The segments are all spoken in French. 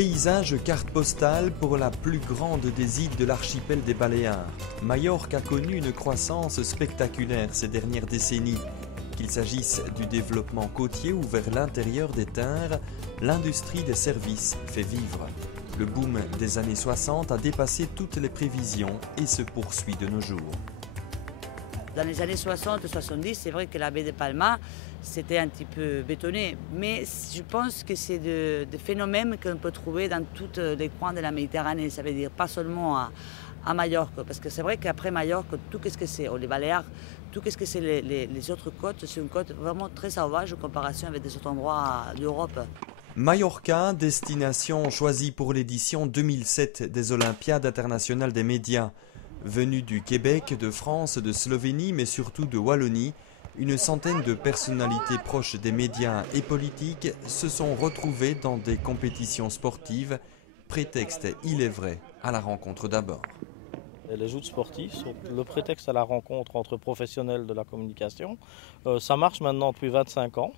Paysage carte postale pour la plus grande des îles de l'archipel des Baléares. Majorque a connu une croissance spectaculaire ces dernières décennies. Qu'il s'agisse du développement côtier ou vers l'intérieur des terres, l'industrie des services fait vivre. Le boom des années 60 a dépassé toutes les prévisions et se poursuit de nos jours. Dans les années 60-70, c'est vrai que la baie de Palma, c'était un petit peu bétonné. Mais je pense que c'est des phénomènes qu'on peut trouver dans tous les coins de la Méditerranée. Ça veut dire pas seulement à Majorque. Parce que c'est vrai qu'après Majorque, tout ce que c'est, ou les Baléares, tout ce que c'est les autres côtes, c'est une côte vraiment très sauvage en comparaison avec des autres endroits d'Europe. Majorca, destination choisie pour l'édition 2007 des Olympiades internationales des médias. Venus du Québec, de France, de Slovénie, mais surtout de Wallonie, une centaine de personnalités proches des médias et politiques se sont retrouvées dans des compétitions sportives. Prétexte, il est vrai, à la rencontre d'abord. Les joutes sportives sont le prétexte à la rencontre entre professionnels de la communication. Ça marche maintenant depuis 25 ans.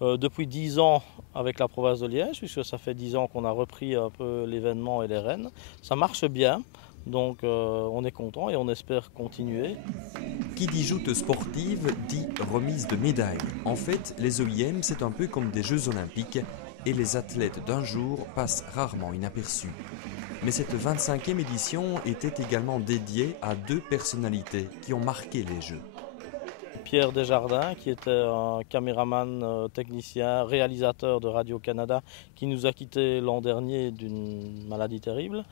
Depuis 10 ans avec la province de Liège, puisque ça fait 10 ans qu'on a repris un peu l'événement et les rênes. Ça marche bien. Donc on est content et on espère continuer. Qui dit joute sportive dit remise de médailles. En fait, les OIM, c'est un peu comme des Jeux Olympiques et les athlètes d'un jour passent rarement inaperçus. Mais cette 25e édition était également dédiée à deux personnalités qui ont marqué les Jeux. Pierre Desjardins, qui était un caméraman, technicien, réalisateur de Radio-Canada, qui nous a quittés l'an dernier d'une maladie terrible.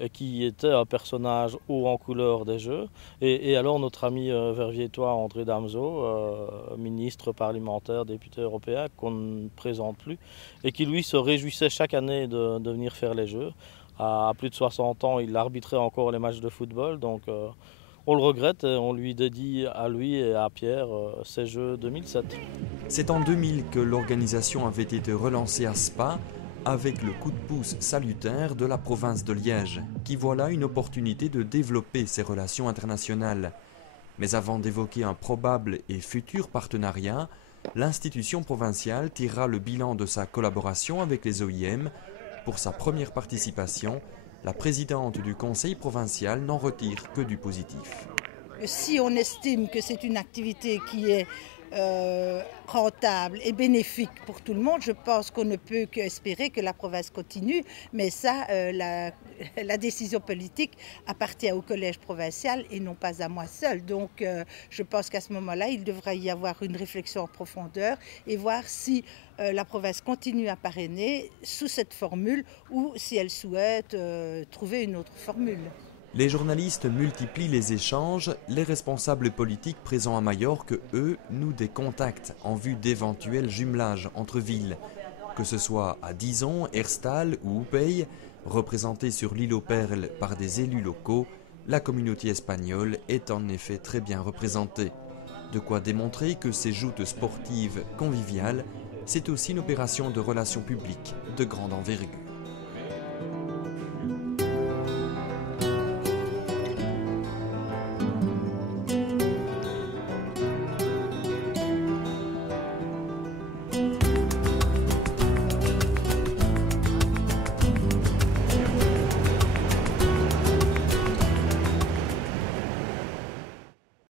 Et qui était un personnage haut en couleur des Jeux. Et alors notre ami verviétois André Damso, ministre parlementaire, député européen, qu'on ne présente plus, et qui lui se réjouissait chaque année de venir faire les Jeux. À plus de 60 ans, il arbitrait encore les matchs de football, donc on le regrette et on lui dédie à lui et à Pierre ces Jeux 2007. C'est en 2000 que l'organisation avait été relancée à Spa, avec le coup de pouce salutaire de la province de Liège, qui voit là une opportunité de développer ses relations internationales. Mais avant d'évoquer un probable et futur partenariat, l'institution provinciale tirera le bilan de sa collaboration avec les OIM. Pour sa première participation, la présidente du conseil provincial n'en retire que du positif. Si on estime que c'est une activité qui est rentable et bénéfique pour tout le monde, je pense qu'on ne peut qu'espérer que la province continue, mais ça, la décision politique appartient au collège provincial et non pas à moi seule. Donc je pense qu'à ce moment-là, il devrait y avoir une réflexion en profondeur et voir si la province continue à parrainer sous cette formule ou si elle souhaite trouver une autre formule. Les journalistes multiplient les échanges, les responsables politiques présents à Majorque, eux, nouent des contacts en vue d'éventuels jumelages entre villes. Que ce soit à Dizon, Herstal ou Oupey, représentés sur l'île aux Perles par des élus locaux, la communauté espagnole est en effet très bien représentée. De quoi démontrer que ces joutes sportives conviviales, c'est aussi une opération de relations publiques de grande envergure.